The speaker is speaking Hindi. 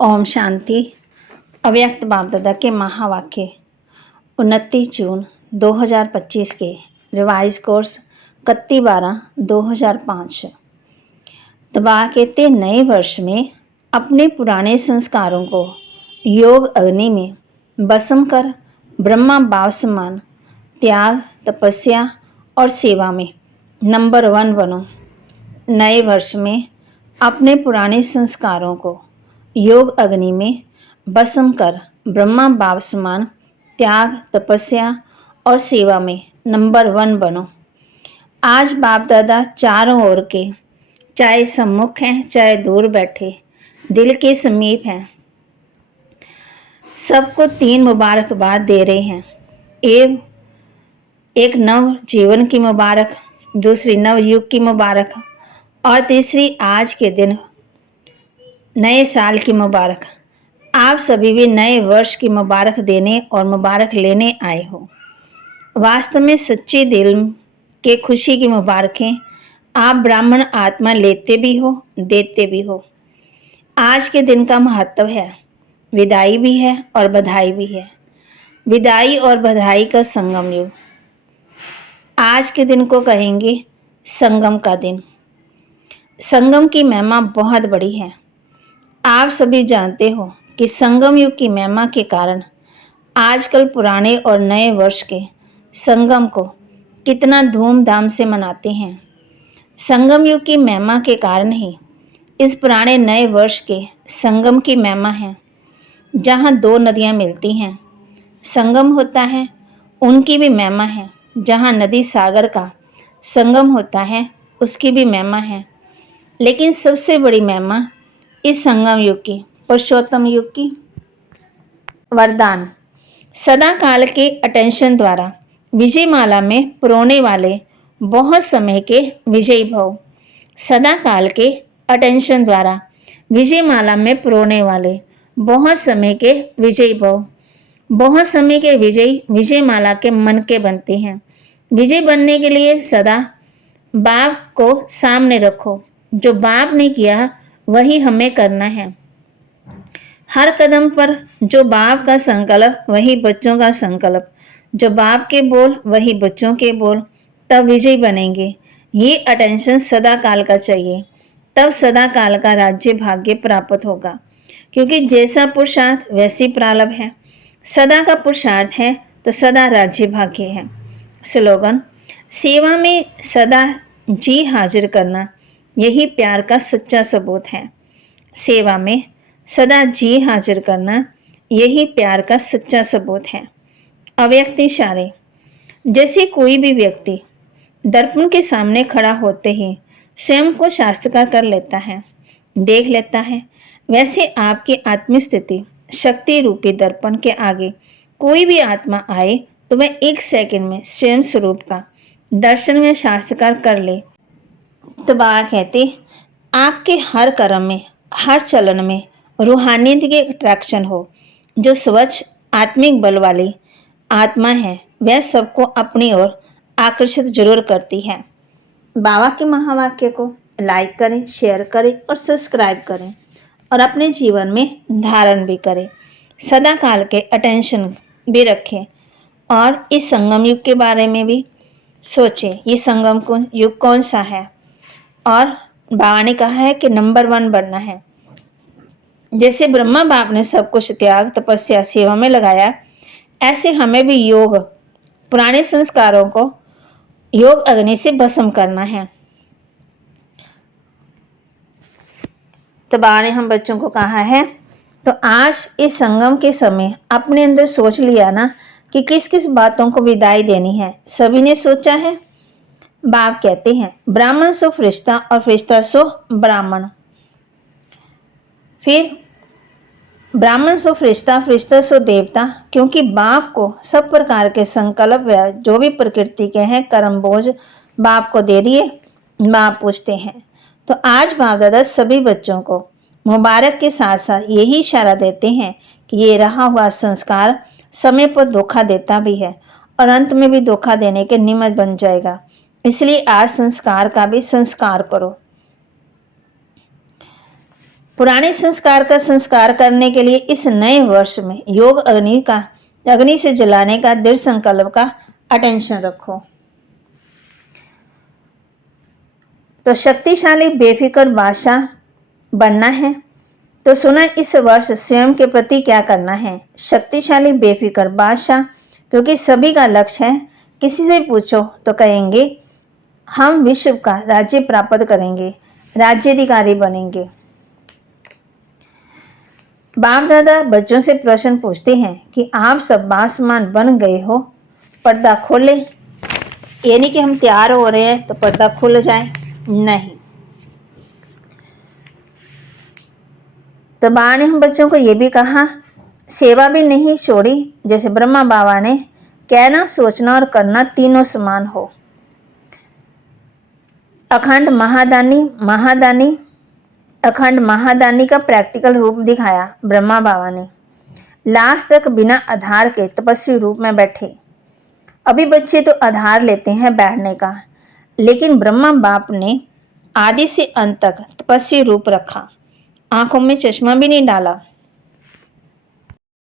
ओम शांति। अव्यक्त बाप दादा के महावाक्य 29 जून 2025 के रिवाइज कोर्स 31/12/2005। तबा कहते नए वर्ष में अपने पुराने संस्कारों को योग अग्नि में भस्म कर ब्रह्मा बाप समान त्याग, तपस्या और सेवा में नंबर 1 बनो। नए वर्ष में अपने पुराने संस्कारों को योग अग्नि में भस्म कर ब्रह्मा बाप समान त्याग, तपस्या और सेवा में नंबर 1 बनो। आज बाप दादा चारों ओर के, चाहे सम्मुख हैं चाहे दूर बैठे, दिल के समीप हैं, सबको 3 मुबारकबाद दे रहे हैं। एक नव जीवन की मुबारक, दूसरी नव युग की मुबारक और तीसरी आज के दिन नए साल की मुबारक। आप सभी भी नए वर्ष की मुबारक देने और मुबारक लेने आए हो। वास्तव में सच्चे दिल के खुशी की मुबारकें आप ब्राह्मण आत्मा लेते भी हो, देते भी हो। आज के दिन का महत्व है, विदाई भी है और बधाई भी है। विदाई और बधाई का संगम युग। आज के दिन को कहेंगे संगम का दिन। संगम की महिमा बहुत बड़ी है। आप सभी जानते हो कि संगम युग की महिमा के कारण आजकल पुराने और नए वर्ष के संगम को कितना धूमधाम से मनाते हैं। संगम युग की महिमा के कारण ही इस पुराने नए वर्ष के संगम की महिमा है। जहाँ 2 नदियाँ मिलती हैं, संगम होता है, उनकी भी महिमा है। जहाँ नदी सागर का संगम होता है, उसकी भी महिमा है। लेकिन सबसे बड़ी महिमा इस संगम युग की, पुरुषोत्तम युग की वरदान सदा काल के अटेंशन द्वारा विजयमाला में पुरोने वाले बहुत समय के विजयी भव। सदा काल के अटेंशन द्वारा विजयमाला में पुरोने वाले बहुत समय के विजयी भव। बहुत समय के विजयी विजयमाला के मन के बनते हैं। विजय बनने के लिए सदा बाप को सामने रखो। जो बाप ने किया वही हमें करना है। हर कदम पर जो बाप का संकल्प वही बच्चों का संकल्प, जो बाप के बोल वही बच्चों के बोल, तब विजय बनेंगे। ये अटेंशन सदा काल का चाहिए, तब सदा काल का राज्य भाग्य प्राप्त होगा। क्योंकि जैसा पुरुषार्थ वैसी प्रारब्ध है। सदा का पुरुषार्थ है तो सदा राज्य भाग्य है। स्लोगन: सेवा में सदा जी हाजिर करना, यही प्यार का सच्चा सबूत है। सेवा में सदा जी हाजिर करना, यही प्यार का सच्चा सबूत है। अव्यक्त इशारे: जैसे कोई भी व्यक्ति दर्पण के सामने खड़ा होते ही स्वयं को साक्षात्कार कर लेता है, देख लेता है, वैसे आपकी आत्मस्थिति शक्ति रूपी दर्पण के आगे कोई भी आत्मा आए तो वह 1 सेकंड में स्वयं स्वरूप का दर्शन में साक्षात्कार कर ले। तो बाबा कहते आपके हर कर्म में, हर चलन में रूहानियत की अट्रैक्शन हो। जो स्वच्छ आत्मिक बल वाली आत्मा है वह सबको अपनी ओर आकर्षित जरूर करती है। बाबा के महावाक्य को लाइक करें, शेयर करें और सब्सक्राइब करें और अपने जीवन में धारण भी करें। सदा काल के अटेंशन भी रखें और इस संगम युग के बारे में भी सोचें। ये संगम युग कौन सा है और बाबा ने कहा है कि नंबर 1 बनना है। जैसे ब्रह्मा बाप ने सब कुछ त्याग, तपस्या, सेवा में लगाया, ऐसे हमें भी योग, पुराने संस्कारों को योग अग्नि से भस्म करना है। तो बाबा ने हम बच्चों को कहा है, तो आज इस संगम के समय अपने अंदर सोच लिया ना कि किस किस बातों को विदाई देनी है। सभी ने सोचा है। बाप कहते हैं ब्राह्मण सो फरिश्ता और फरिश्ता सो ब्राह्मण। फिर ब्राह्मण सो फरिश्ता, फरिश्ता सो देवता। क्योंकि बाप को सब प्रकार के संकल्प जो भी प्रकृति के हैं कर्म बोझ बाप को दे दिए। बाप पूछते हैं। तो आज बाप दादा सभी बच्चों को मुबारक के साथ साथ यही इशारा देते हैं कि ये रहा हुआ संस्कार समय पर धोखा देता भी है और अंत में भी धोखा देने के निमित्त बन जाएगा। इसलिए आज संस्कार का भी संस्कार करो। पुराने संस्कार का संस्कार करने के लिए इस नए वर्ष में योग अग्नि से जलाने का दृढ़ संकल्प का अटेंशन रखो। तो शक्तिशाली बेफिक्र बादशाह बनना है तो सुना इस वर्ष स्वयं के प्रति क्या करना है। शक्तिशाली बेफिक्र बादशाह, क्योंकि सभी का लक्ष्य है। किसी से पूछो तो कहेंगे हम विश्व का राज्य प्राप्त करेंगे, राज्याधिकारी बनेंगे। बाप दादा बच्चों से प्रश्न पूछते हैं कि आप सब बासमान बन गए हो, पर्दा खोले। ये नहीं कि हम तैयार हो रहे हैं तो पर्दा खुल जाए, नहीं। तो बाबा ने हम बच्चों को ये भी कहा, सेवा भी नहीं छोड़ी। जैसे ब्रह्मा बाबा ने कहना, सोचना और करना तीनों समान हो। अखंड महादानी का प्रैक्टिकल रूप दिखाया ब्रह्मा बाबा ने। लास्ट तक बिना आधार के तपस्वी रूप में बैठे। अभी बच्चे तो आधार लेते हैं बैठने का, लेकिन ब्रह्मा बाप ने आदि से अंत तक तपस्वी रूप रखा, आंखों में चश्मा भी नहीं डाला।